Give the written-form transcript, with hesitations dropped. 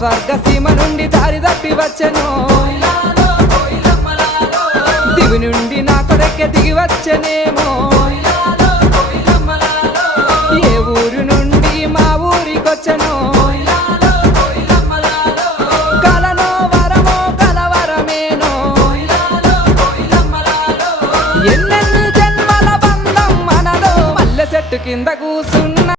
స్వర్గ సీమ నుండి దారి తప్పి వచ్చెను దివి నుండి నా కొరకే దిగి వచ్చెనేమో